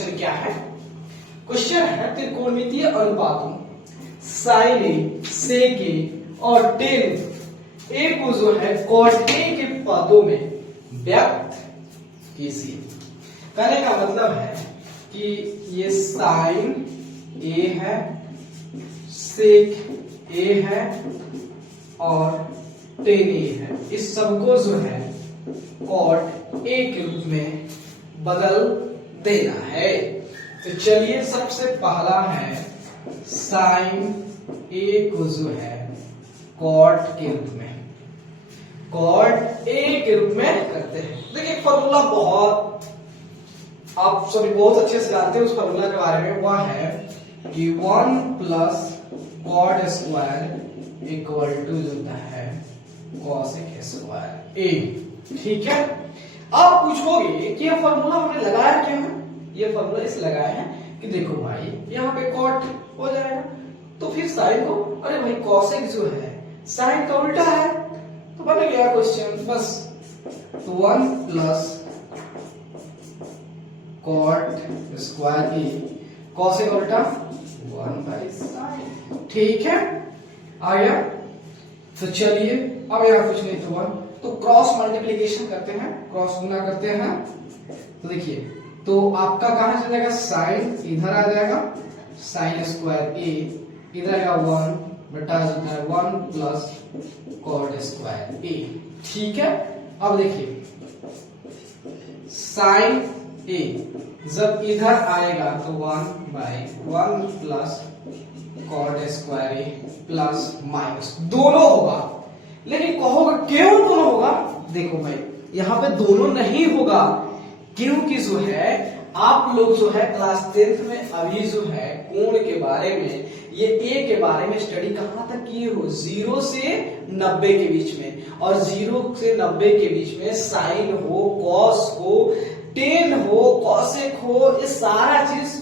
Question क्या है? Question है त्रिकोणमितीय अनुपातों साइन ए, सेक ए और टेन ए को जो है कॉट ए के पदों में व्यक्त कीजिए। कहने का मतलब है कि ये साइन ए है, सेक ए है और टेन ए है, इस सबको जो है कॉट ए के रूप में बदल देना है। तो चलिए सबसे पहला है साइन ए को जो है कॉट के रूप में, कॉट ए के रूप में करते हैं। देखिए फॉर्मूला बहुत आप सभी बहुत अच्छे से जानते हैं उस फॉर्मूला के बारे में, वह है कि 1 plus cot square equal to जो है कॉसेक स्क्वायर ए। ठीक है, आप पूछोगे कि यह फॉर्मूला हमने लगाया क्यों है? ये फॉर्मूला इस लगाया है कि देखो भाई यहाँ पे कॉट हो जाएगा तो फिर साइन को, अरे भाई कॉसेक जो है साइन का उल्टा है, तो बन गया क्वेश्चन बस। तो 1 प्लस कॉट स्क्वायर ए, कॉसेक उल्टा 1 बाई साइन। ठीक है, आ गया। तो चलिए अब यहाँ कुछ नहीं हुआ तो क्रॉस मल्टीप्लीकेशन करते हैं, क्रॉस गुना करते हैं। तो देखिए तो आपका कहां चला जाएगा, साइन इधर आ जाएगा, साइन स्क्वायर ए इधर आएगा 1 बटा 1 प्लस कॉट स्क्वायर ए। ठीक है, अब देखिए साइन ए जब इधर आएगा तो 1 by 1 plus cot square A plus minus दोनों होगा। लेकिन कहोगे क्यों दोनों होगा? देखो भाई यहाँ पे दोनों नहीं होगा क्योंकि जो है आप लोग जो है क्लास 10th में अभी जो है कोण के बारे में, ये ए के बारे में स्टडी कहां तक किए हो, 0 से 90 के बीच में। और 0 से 90 के बीच में साइन हो, कॉस हो, टेन हो, कॉसेक हो, ये सारा चीज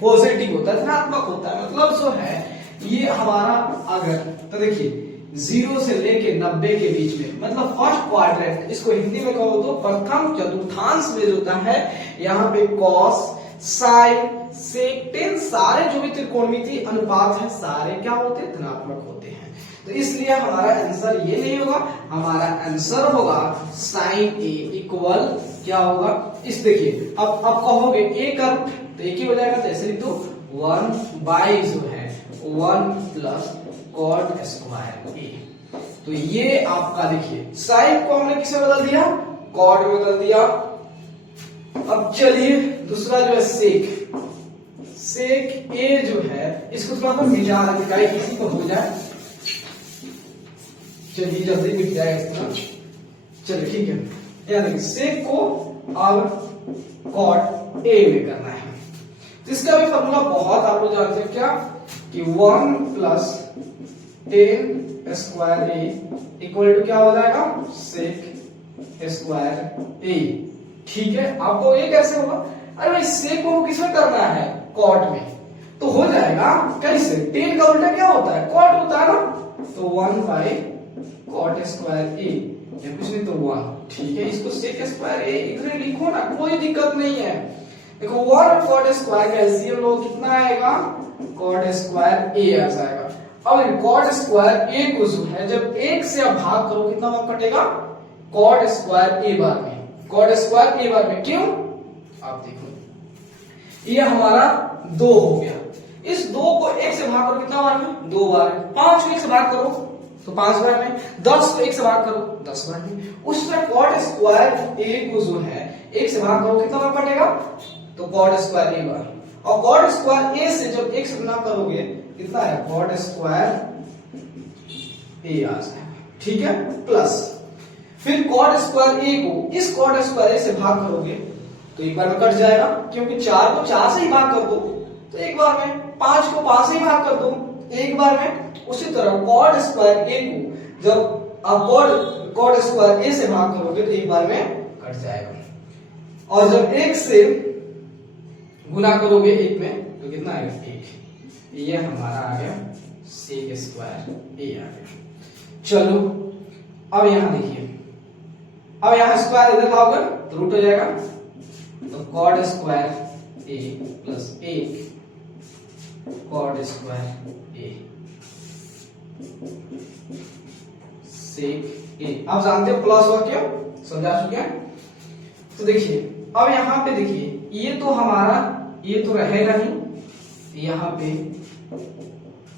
पॉजिटिव होता है, धनात्मक होता है। मतलब जो है ये हमारा अगर तो देखिए 0 से लेके 90 के बीच में, मतलब फर्स्ट क्वाड्रेंट, इसको हिंदी में कहो तो प्रथम चतुर्थांश में जो होता है यहाँ पे कॉस, साइन, सेक, टेन सारे जो भी त्रिकोणमितीय अनुपात है सारे क्या होते हैं, धनात्मक होते हैं। तो इसलिए हमारा आंसर ये नहीं होगा, हमारा आंसर होगा साइन ए इक्वल क्या होगा, इस देखिए अब कहोगे ए का रूट तो एक ही हो जाएगा, तो ऐसे लिख दो 1 बाई जो है 1 प्लस कॉट स्क्वायर ए। तो ये आपका देखिए साइन को हमने किसे बदल दिया, कॉट में बदल दिया। अब चलिए दूसरा जो है सेक, सेक ए जो है इसको थोड़ा सा मिटा देते हैं किसी को हो जाए, चलिए जल्दी मिट जाएगा इस तरह। चलिए ठीक है, यानी सेक को अब कॉट ए में करना है। तो इसका भी फॉर्मूला बहुत आप लोग जानते हैं क्या, कि 1 plus 10 square A equal to क्या हो जाएगा, सेक स्क्वायर ए। ठीक है, आपको ये कैसे होगा, अरे भाई सेक को किसमें करना है, कॉट में, तो हो जाएगा कैसे, 10 का उल्टा क्या होता है, कॉट होता है ना, तो 1 बाई कॉट स्क्वायर ए, कुछ नहीं तो 1। ठीक है, इसको सेक स्क्वायर ए इधर लिखो ना, कोई दिक्कत नहीं है। देखो 1 और कॉट स्क्वायर का एलसीएम लो कितना आएगा, कॉट स्क्वायर ए आ जाएगा। अब कॉट स्क्वायर ए को जो है जब 1 से आप भाग करो कितना भाग कटेगा, कॉट स्क्वायर ए बार में, कॉट स्क्वायर ए बार में, क्यों आप देखो ये हमारा 2 हो गया, इस 2 को 1 से भाग करो कितना बार में, 2 बार। 5 को 1 से भाग करो तो 5 बार में, 10 को 1 से भाग करो 10 बार में। उस तरह कॉट स्क्वायर ए को जो है 1 से भाग करो कितना बार कटेगा, तो कॉट स्क्वायर ए बार। और कॉट स्क्वायर ए से जब 1 से गुना करोगे कितना है, कॉट स्क्वायर ए आ जाएगा। ठीक है, प्लस फिर कॉट स्क्वायर ए को इस कॉट स्क्वायर ए से भाग करोगे तो एक बार में कट जाएगा, क्योंकि 4 को 4 से ही भाग कर दो तो एक बार में, 5 को 5 से ही भाग कर दो एक बार में। उसी तरह कॉट स्क्वायर ए को जब आप कॉट स्क्वायर ए से भाग करोगे तो एक बार में कट जाएगा, और जब 1 से गुना करोगे 1 में तो कितना आएगा, 1। ये हमारा आ गया सेक स्क्वायर ए आ गया। चलो अब यहां देखिए, अब यहां स्क्वायर इधर लाओगे तो रूट हो जाएगा, तो cot square A plus 1 cot square ए सेक ए। आप जानते हो प्लस हुआ क्यों, समझा चुके हैं। तो देखिए अब यहाँ पे देखिए ये तो हमारा ये तो रहेगा नहीं, यहाँ पे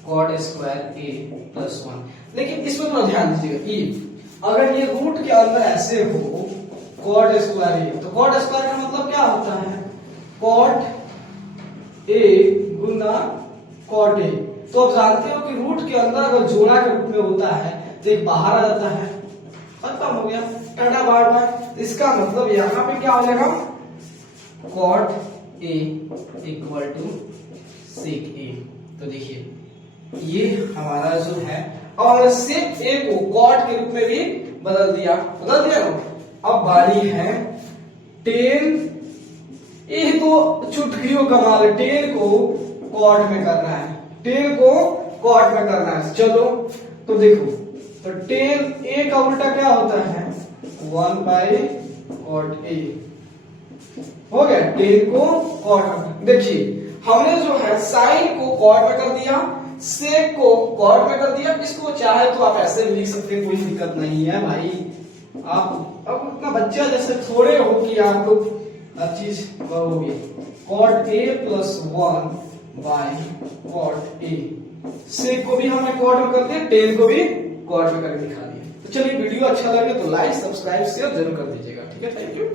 कॉट स्क्वायर ए प्लस 1, लेकिन इसमें थोड़ा ध्यान दीजिएगा इफ अगर ये रूट के अंदर ऐसे हो कॉट स्क्वायर ए, तो कॉट स्क्वायर का मतलब क्या होता है, cot A Guna cot A. तो आप जानते हो कि रूट के अंदर अगर जोड़ा के रूप में होता है तो एक बाहर आ जाता है, खत्म हो गया, टाटा बार बार। इसका मतलब यहाँ पे क्या हो जाएगा, कॉट ए इक्वल टू सेक ए। तो देखिए ये हमारा जो है, और सेक ए को कॉट के रूप में भी बदल दिया ना। अब बारी है टेन, ये तो चुटकियों का माल है, टेन को कॉट में करना है, टेन को कॉट में करना है। चलो तो देखो, तो टेन ए का उल्टा क्या होता है, 1 बाई कॉट ए, हो गया। टेन को कॉट में, देखिए हमने जो है साइन को कॉट में कर दिया, सेक को कॉट में कर दिया। इसको चाहे तो आप ऐसे भी लिख सकते हैं, कोई दिक्कत नहीं है भाई। आप अब उतना बच्चा जैसे थोड़े हो कि आप लोग हर चीज करोगे। Cot A plus 1 by cot A, sec को भी हमने कॉट में कर दिया, टेन को भी कॉट में करके दिखा दिया। तो चलिए वीडियो अच्छा लगे तो लाइक सब्सक्राइब शेयर जरूर कर दीजिएगा, ठीक है, थैंक यू।